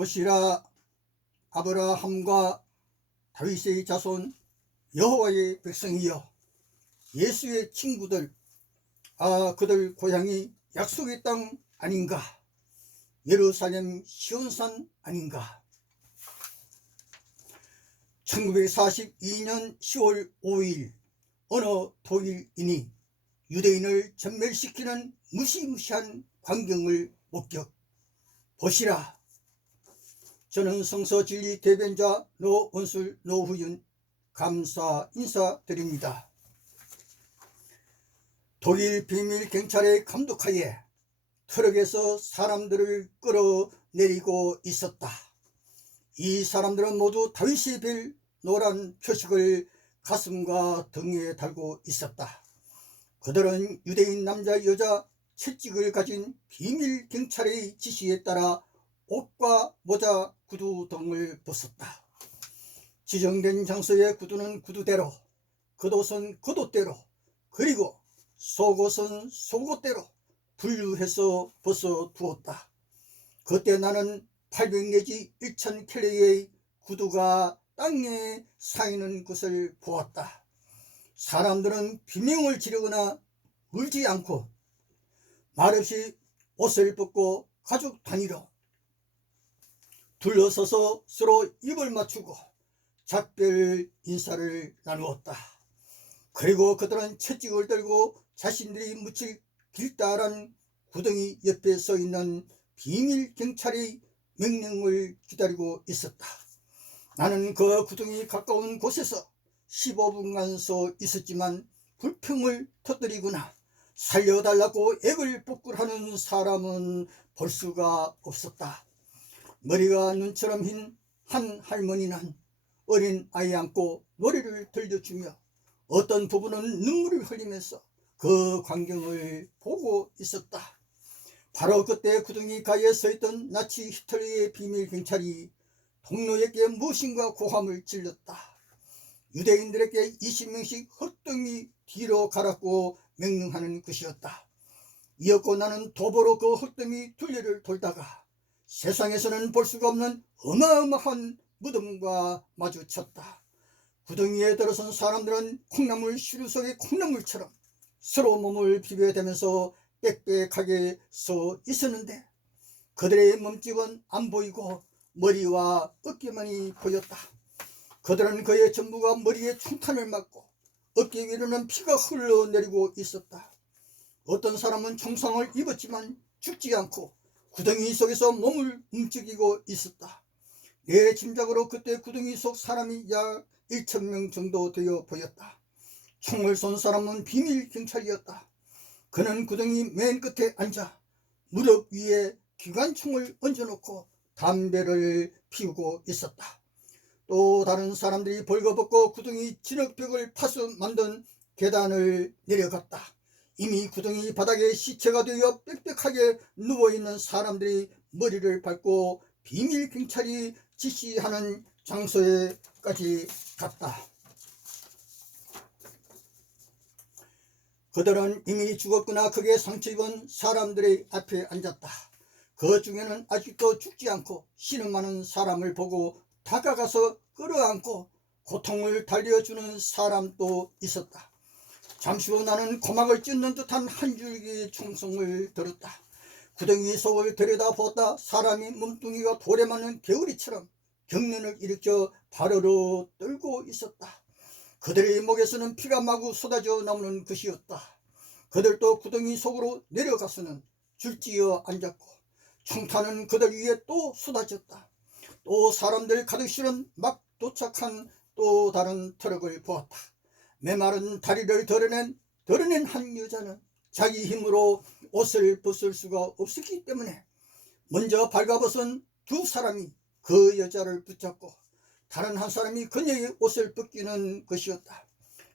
보시라 아브라함과 다윗의 자손 여호와의 백성이여 예수의 친구들 아 그들 고향이 약속의 땅 아닌가? 예루살렘 시온산 아닌가? 1942년 10월 5일 어느 토일이니 유대인을 전멸시키는 무시무시한 광경을 목격. 보시라 저는 성서 진리 대변자 노원술 노후윤 감사 인사드립니다. 독일 비밀 경찰의 감독하에 트럭에서 사람들을 끌어내리고 있었다. 이 사람들은 모두 다윗이 빌 노란 표식을 가슴과 등에 달고 있었다. 그들은 유대인 남자 여자 채찍을 가진 비밀 경찰의 지시에 따라 옷과 모자 구두 등을 벗었다. 지정된 장소의 구두는 구두대로, 겉옷은 겉옷대로, 그리고 속옷은 속옷대로 분류해서 벗어 두었다. 그때 나는 800 내지 1000 캘리의 구두가 땅에 쌓이는 것을 보았다. 사람들은 비명을 지르거나 울지 않고 말없이 옷을 벗고 가족 단위로 둘러서서 서로 입을 맞추고 작별 인사를 나누었다. 그리고 그들은 채찍을 들고 자신들이 묻힐 길다란 구덩이 옆에 서 있는 비밀 경찰의 명령을 기다리고 있었다. 나는 그 구덩이 가까운 곳에서 15분간 서 있었지만 불평을 터뜨리거나 살려달라고 애를 부끄하는 사람은 볼 수가 없었다. 머리가 눈처럼 흰 한 할머니는 어린 아이 안고 노래를 들려주며 어떤 부부는 눈물을 흘리면서 그 광경을 보고 있었다. 바로 그때 구덩이 가에 서 있던 나치 히틀러의 비밀 경찰이 동료에게 무엇인가 고함을 질렀다. 유대인들에게 20명씩 헛등이 뒤로 가라고 명령하는 것이었다. 이었고 나는 도보로 그 헛등이 둘레를 돌다가 세상에서는 볼 수가 없는 어마어마한 무덤과 마주쳤다. 구덩이에 들어선 사람들은 콩나물 시루 속의 콩나물처럼 서로 몸을 비벼대면서 빽빽하게 서 있었는데 그들의 몸집은 안 보이고 머리와 어깨만이 보였다. 그들은 그의 전부가 머리에 총탄을 맞고 어깨 위로는 피가 흘러내리고 있었다. 어떤 사람은 총상을 입었지만 죽지 않고 구덩이 속에서 몸을 움직이고 있었다. 내 짐작으로 그때 구덩이 속 사람이 약 1천명 정도 되어 보였다. 총을 쏜 사람은 비밀 경찰이었다. 그는 구덩이 맨 끝에 앉아 무릎 위에 기관총을 얹어놓고 담배를 피우고 있었다. 또 다른 사람들이 벌거벗고 구덩이 진흙벽을 파서 만든 계단을 내려갔다. 이미 구덩이 바닥에 시체가 되어 빽빽하게 누워있는 사람들이 머리를 밟고 비밀 경찰이 지시하는 장소에까지 갔다. 그들은 이미 죽었거나 크게 상처 입은 사람들의 앞에 앉았다. 그 중에는 아직도 죽지 않고 신음하는 사람을 보고 다가가서 끌어안고 고통을 달려주는 사람도 있었다. 잠시 후 나는 고막을 찢는 듯한 한 줄기 총성을 들었다. 구덩이 속을 들여다보았다. 사람이 몸뚱이가 돌에 맞는 개구리처럼 경련을 일으켜 발으로 떨고 있었다. 그들의 목에서는 피가 마구 쏟아져 나오는 것이었다. 그들도 구덩이 속으로 내려가서는 줄지어 앉았고 총탄은 그들 위에 또 쏟아졌다. 또 사람들 가득 실은 막 도착한 또 다른 트럭을 보았다. 메마른 다리를 드러낸 드러낸 한 여자는 자기 힘으로 옷을 벗을 수가 없었기 때문에 먼저 발가벗은 두 사람이 그 여자를 붙잡고 다른 한 사람이 그녀의 옷을 벗기는 것이었다.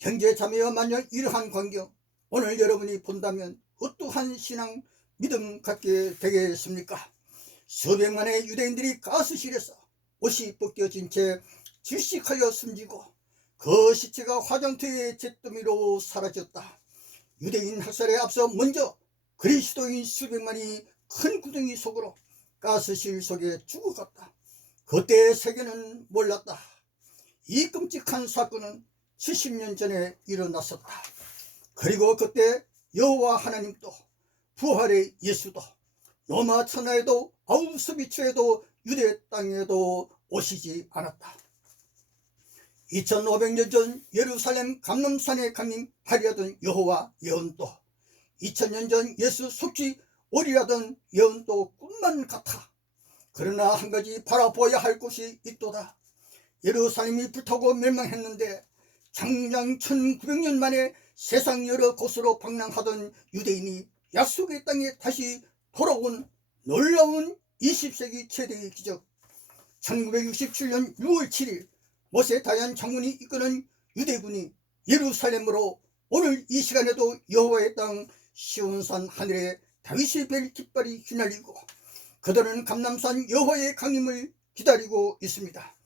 형제 자매여 만약 이러한 광경 오늘 여러분이 본다면 어떠한 신앙 믿음 갖게 되겠습니까? 수백만의 유대인들이 가스실에서 옷이 벗겨진 채 질식하여 숨지고 그 시체가 화장터의 잿더미로 사라졌다. 유대인 학살에 앞서 먼저 그리스도인 수백만이 큰 구덩이 속으로 가스실 속에 죽어갔다. 그때 세계는 몰랐다. 이 끔찍한 사건은 70년 전에 일어났었다. 그리고 그때 여호와 하나님도 부활의 예수도 로마 천하에도 아우스비츠에도 유대 땅에도 오시지 않았다. 2500년 전 예루살렘 감람산에 강림하려던 여호와 예언도 2000년 전 예수 속지 오리라던 예언도 꿈만 같아. 그러나 한 가지 바라보아야 할 곳이 있도다. 예루살렘이 불타고 멸망했는데 장장 1900년 만에 세상 여러 곳으로 방랑하던 유대인이 약속의 땅에 다시 돌아온 놀라운 20세기 최대의 기적. 1967년 6월 7일 모세 다얀 장군이 이끄는 유대군이 예루살렘으로 오늘 이 시간에도 여호와의 땅 시온산 하늘에 다윗의 별 깃발이 휘날리고 그들은 감남산 여호와의 강림을 기다리고 있습니다.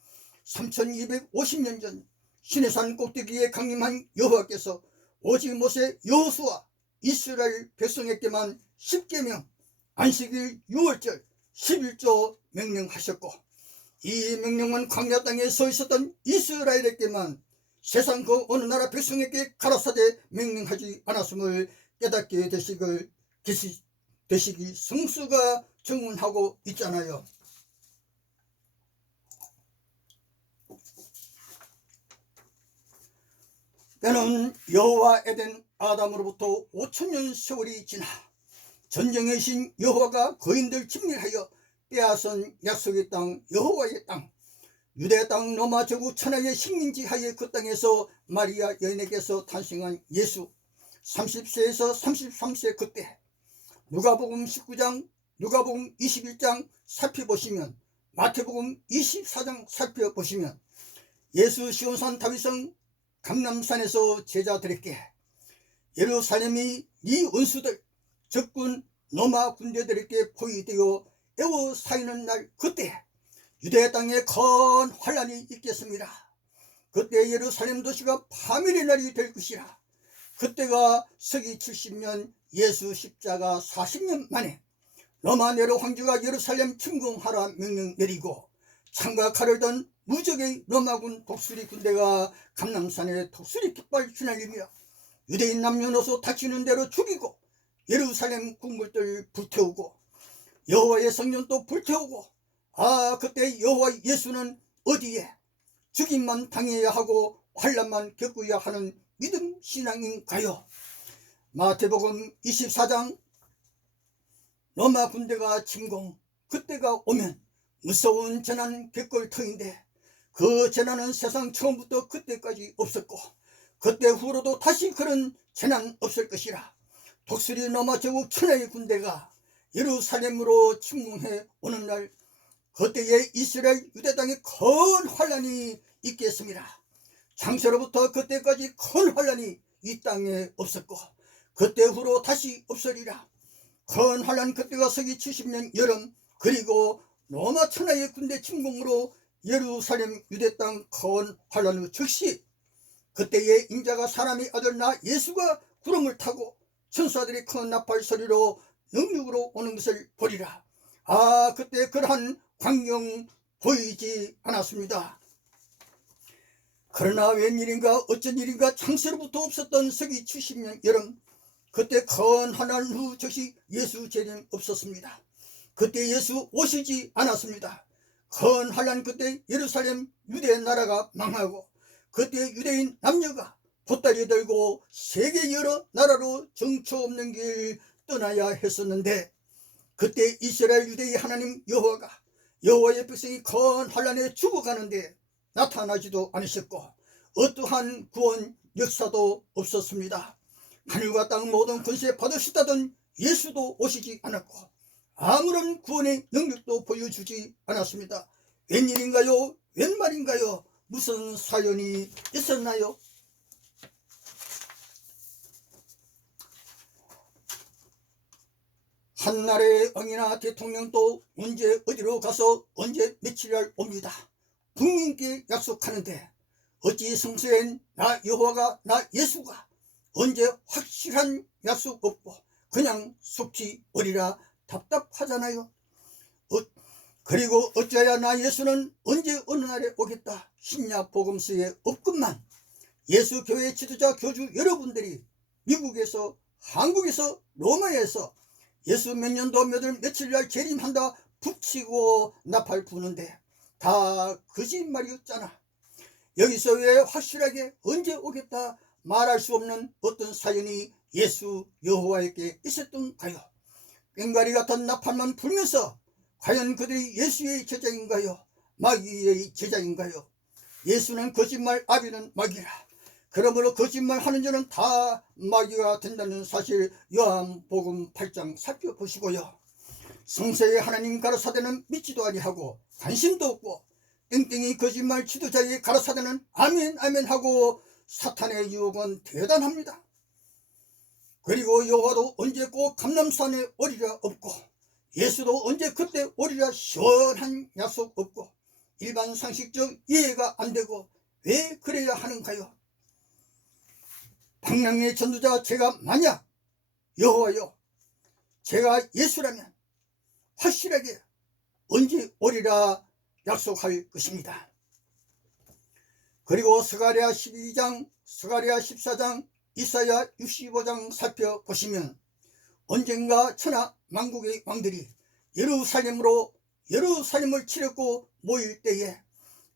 3250년 전 시내산 꼭대기에 강림한 여호와께서 오직 모세 여호수와 이스라엘 백성에게만 10계명 안식일 6월절 11조 명령하셨고 이 명령은 광야 땅에 서 있었던 이스라엘에게만 세상 그 어느 나라 백성에게 가라사대 명령하지 않았음을 깨닫게 되시길 계시, 되시기 성수가 증언하고 있잖아요. 때는 여호와 에덴 아담으로부터 5천년 세월이 지나 전쟁의 신 여호와가 거인들 침략하여 빼앗은 약속의 땅 여호와의 땅 유대 땅 로마 제국 천하의 식민지 하에 그 땅에서 마리아 여인에게서 탄생한 예수. 30세에서 33세 그때 누가복음 19장 누가복음 21장 살펴보시면 마태복음 24장 살펴보시면 예수 시온산 다윗성 감남산에서 제자들에게 예루살렘이 네 원수들 적군 로마 군대들에게 포위되어 에워싸이는 날 그때 유대 땅에 큰 환란이 있겠습니다. 그때 예루살렘 도시가 파멸의 날이 될 것이라. 그때가 서기 70년 예수 십자가 40년 만에 로마 네로 황제가 예루살렘 침공하라 명령 내리고 창과 칼을 든 무적의 로마군 독수리 군대가 감남산에 독수리 깃발 휘날리며 유대인 남녀노소 다치는 대로 죽이고 예루살렘 궁궐들 불태우고 여호와의 성전도 불태우고 아 그때 여호와 예수는 어디에 죽임만 당해야 하고 환란만 겪어야 하는 믿음 신앙인가요? 마태복음 24장 로마 군대가 침공 그때가 오면 무서운 재난 겪을 터인데 그 재난은 세상 처음부터 그때까지 없었고 그때 후로도 다시 그런 재난 없을 것이라 독수리 로마 제국 천하의 군대가 예루살렘으로 침공해 오는 날 그때에 이스라엘 유대 땅에 큰 환란이 있겠습니다. 창세로부터 그때까지 큰 환란이 이 땅에 없었고 그때 후로 다시 없으리라. 큰 환란 그때가 서기 70년 여름 그리고 로마 천하의 군대 침공으로 예루살렘 유대 땅 큰 환란 후 즉시 그때에 인자가 사람이 아들 나 예수가 구름을 타고 천사들이 큰 나팔 소리로 능력으로 오는 것을 보리라. 아 그때 그러한 광경 보이지 않았습니다. 그러나 웬일인가 어쩐 일인가 창세로부터 없었던 서기 70년 여름 그때 큰 하나님 후 즉시 예수 재림 없었습니다. 그때 예수 오시지 않았습니다. 큰 환란 그때 예루살렘 유대 나라가 망하고 그때 유대인 남녀가 보따리 들고 세계 여러 나라로 정처 없는 길 떠나야 했었는데 그때 이스라엘 유대의 하나님 여호와가 여호와의 백성이 큰 환란에 죽어가는데 나타나지도 않으셨고 어떠한 구원 역사도 없었습니다. 하늘과 땅 모든 권세 받으시다던 예수도 오시지 않았고 아무런 구원의 능력도 보여주지 않았습니다. 웬일인가요? 웬 말인가요? 무슨 사연이 있었나요? 한나라의 왕이나 대통령도 언제 어디로 가서 언제 며칠을 옵니다. 국민께 약속하는데 어찌 성서엔 나 여호와가 나 예수가 언제 확실한 약속 없고 그냥 속지 어리라 답답하잖아요. 어, 그리고 어찌하여 나 예수는 언제 어느 날에 오겠다 신약 복음서에 없건만 예수 교회 지도자 교주 여러분들이 미국에서 한국에서 로마에서 예수 몇 년도 몇월 며칠 날 재림한다 붙이고 나팔 부는데 다 거짓말이었잖아. 여기서 왜 확실하게 언제 오겠다 말할 수 없는 어떤 사연이 예수 여호와에게 있었던가요? 꽹과리 같은 나팔만 불면서 과연 그들이 예수의 제자인가요? 마귀의 제자인가요? 예수는 거짓말, 아비는 마귀라. 그러므로 거짓말 하는 자는 다 마귀가 된다는 사실 요한복음 8장 살펴보시고요. 성세의 하나님 가라사대는 믿지도 아니하고 관심도 없고 땡땡이 거짓말 지도자의 가라사대는 아멘 아멘 하고 사탄의 유혹은 대단합니다. 그리고 여호와도 언제 꼭 감남산에 오리라 없고 예수도 언제 그때 오리라 시원한 약속 없고 일반 상식적 이해가 안 되고 왜 그래야 하는가요? 방랑의 전도자 제가 만약 여호와여 제가 예수라면 확실하게 언제 오리라 약속할 것입니다. 그리고 스가랴 12장, 스가랴 14장, 이사야 65장 살펴보시면 언젠가 천하 만국의 왕들이 예루살렘으로 예루살렘을 치렀고 모일 때에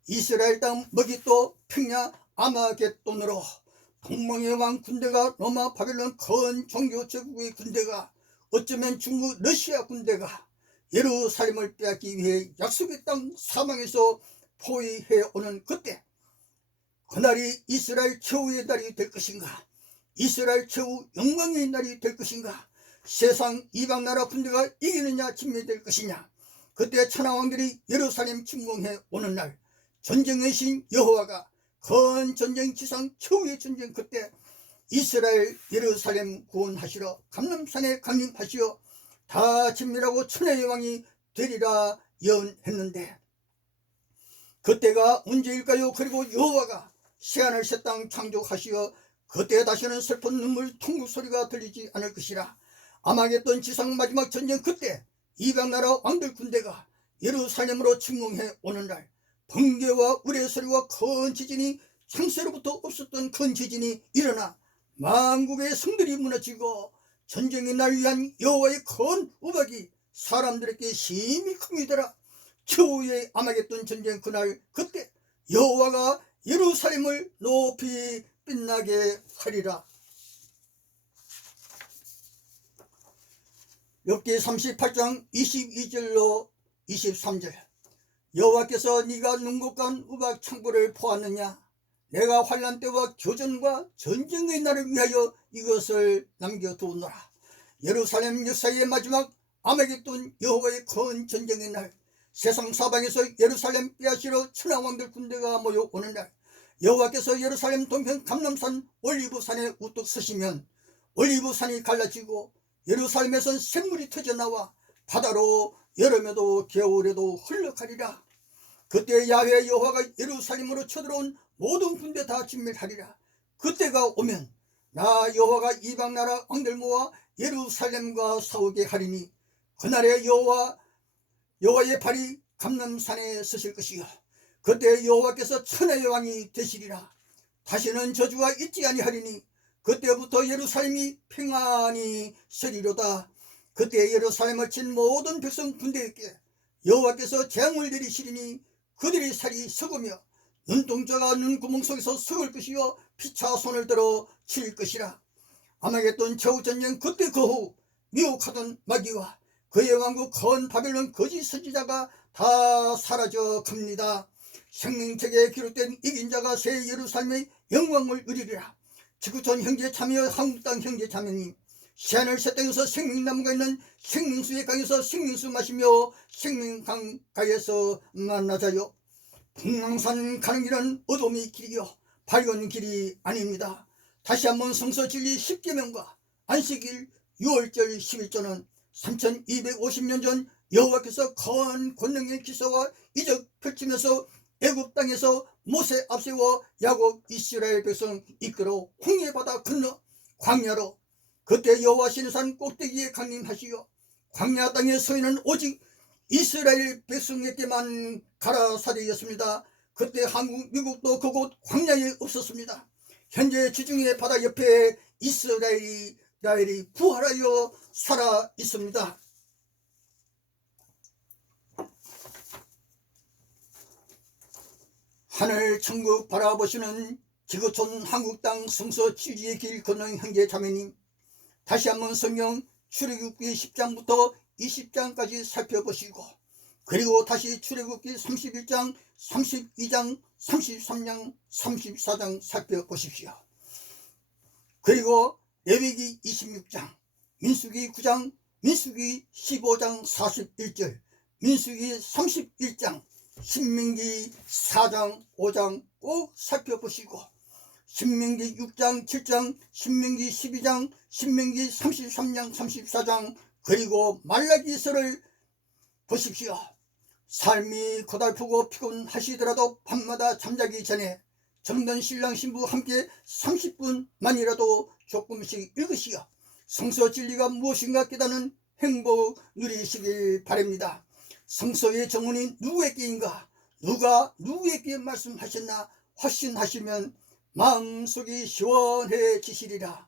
이스라엘 땅 먹이 또 평야 아마겟돈으로 동방의 왕 군대가 로마 바벨론 건 종교 제국의 군대가 어쩌면 중국 러시아 군대가 예루살렘을 빼앗기 위해 약속의 땅 사망에서 포위해 오는 그때 그날이 이스라엘 최후의 날이 될 것인가? 이스라엘 최후 영광의 날이 될 것인가? 세상 이방 나라 군대가 이기느냐 침멸될 것이냐? 그때 천하왕들이 예루살렘 침공해 오는 날 전쟁의 신 여호와가 건 전쟁 지상 최후의 전쟁 그때 이스라엘 예루살렘 구원하시러 감남산에 강림하시어 다 진멸하고 천의 왕이 되리라 예언했는데 그때가 언제일까요? 그리고 여호와가 시간을 새 땅 창조하시어 그때 다시는 슬픈 눈물 통곡 소리가 들리지 않을 것이라 아마겟돈 지상 마지막 전쟁 그때 이방 나라 왕들 군대가 예루살렘으로 침공해 오는 날 번개와 우레 소리와 큰 지진이 창세로부터 없었던 큰 지진이 일어나 만국의 성들이 무너지고 전쟁의 날 위한 여호와의 큰 우박이 사람들에게 심히 큽니 더라. 최후의 아마겟돈 전쟁 그날 그때 여호와가 예루살렘을 높이 빛나게 하리라. 엽기 38장 22절로 23절 여호와께서 네가 눈곡간 우박 창고를 보았느냐? 내가 환란 때와 교전과 전쟁의 날을 위하여 이것을 남겨두노라. 예루살렘 역사의 마지막 아메겟돈 여호와의 큰 전쟁의 날 세상 사방에서 예루살렘 빼앗으러 천하왕들 군대가 모여오는 날 여호와께서 예루살렘 동편 감남산 올리브산에 우뚝 서시면 올리브산이 갈라지고 예루살렘에선 샘물이 터져나와 바다로 여름에도 겨울에도 흘러가리라. 그때 야훼 여호와가 예루살렘으로 쳐들어온 모든 군대 다 진멸하리라. 그때가 오면 나 여호와가 이방 나라 왕들 모아 예루살렘과 싸우게 하리니 그날에 여호와 여호와의 발이 감남산에 서실 것이요. 그때 여호와께서 천의 왕이 되시리라. 다시는 저주가 있지 아니하리니 그때부터 예루살렘이 평안히 서리로다 그때 예루살렘을 친 모든 백성 군대에게 여호와께서 재앙을 내리시리니 그들이 살이 썩으며 눈동자가 눈구멍 속에서 썩을 것이요 피차 손을 들어 칠 것이라. 아마겟돈 최후전쟁 그때 그 후 미혹하던 마귀와 그의 왕국 건 바벨론 거짓 선지자가 다 사라져 갑니다. 생명책에 기록된 이긴 자가 새 예루살렘의 영광을 누리리라. 지구촌 형제 참여 한국 땅 형제 자매님 시안을 새 땅에서 생명나무가 있는 생명수의 강에서 생명수 마시며 생명강 가에서 만나자요 풍랑산 가는 길은 어둠이 길이요 밝은 길이 아닙니다. 다시 한번 성서 진리 10계명과 안식일 6월절 11조는 3250년 전 여호와께서 거한 권능의 기사와 이적 펼치면서 애굽 땅에서 모세 앞세워 야곱 이스라엘 백성 이끌어 홍해 바다 건너 광야로 그때 여호와 신산 꼭대기에 강림하시어 광야 땅에 서 있는 오직 이스라엘 백성에게만 가라사대였습니다. 그때 한국, 미국도 그곳 광야에 없었습니다. 현재 지중해 바다 옆에 이스라엘이 이스라엘이 부활하여 살아 있습니다. 하늘 천국 바라보시는 지구촌 한국 땅 성서 지리의 길 걷는 형제 자매님 다시 한번 성경 출애굽기 10장부터 20장까지 살펴보시고 그리고 다시 출애굽기 31장, 32장, 33장, 34장 살펴보십시오. 그리고 레위기 26장, 민수기 9장, 민수기 15장 41절, 민수기 31장, 신명기 4장 5장 꼭 살펴보시고 신명기 6장 7장 신명기 12장 신명기 33장 34장 그리고 말라기서를 보십시오. 삶이 고달프고 피곤하시더라도 밤마다 잠자기 전에 정든 신랑 신부 함께 30분만이라도 조금씩 읽으시어 성서 진리가 무엇인가 깨닫는 행복 누리시길 바랍니다. 성서의 정원이 누구에게인가? 누가 누구에게 말씀하셨나? 확신하시면 마음속이 시원해지시리라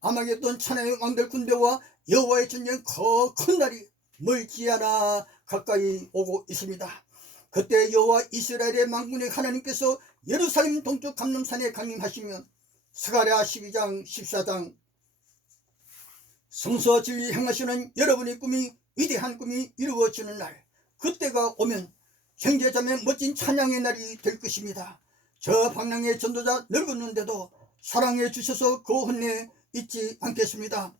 아마겟돈 천하의 왕들 군대와 여호와의 전쟁 더큰 날이 멀지 않아 가까이 오고 있습니다 그때 여호와 이스라엘의 망군의 하나님께서 예루살렘 동쪽 감람산에 강림하시면 스가랴 12장 14장 성서 진리 행하시는 여러분의 꿈이 위대한 꿈이 이루어지는 날 그때가 오면 형제자매 멋진 찬양의 날이 될 것입니다. 저 방랑의 전도자 늙었는데도 사랑해 주셔서 그 혼내 잊지 않겠습니다.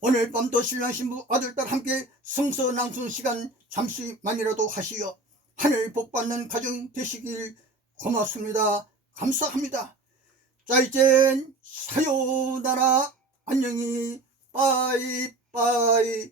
오늘 밤도 신랑 신부 아들딸 함께 성서 낭송 시간 잠시만이라도 하시어 하늘 복 받는 가정 되시길 고맙습니다. 감사합니다. 자 이젠 사요나라 안녕히 빠이빠이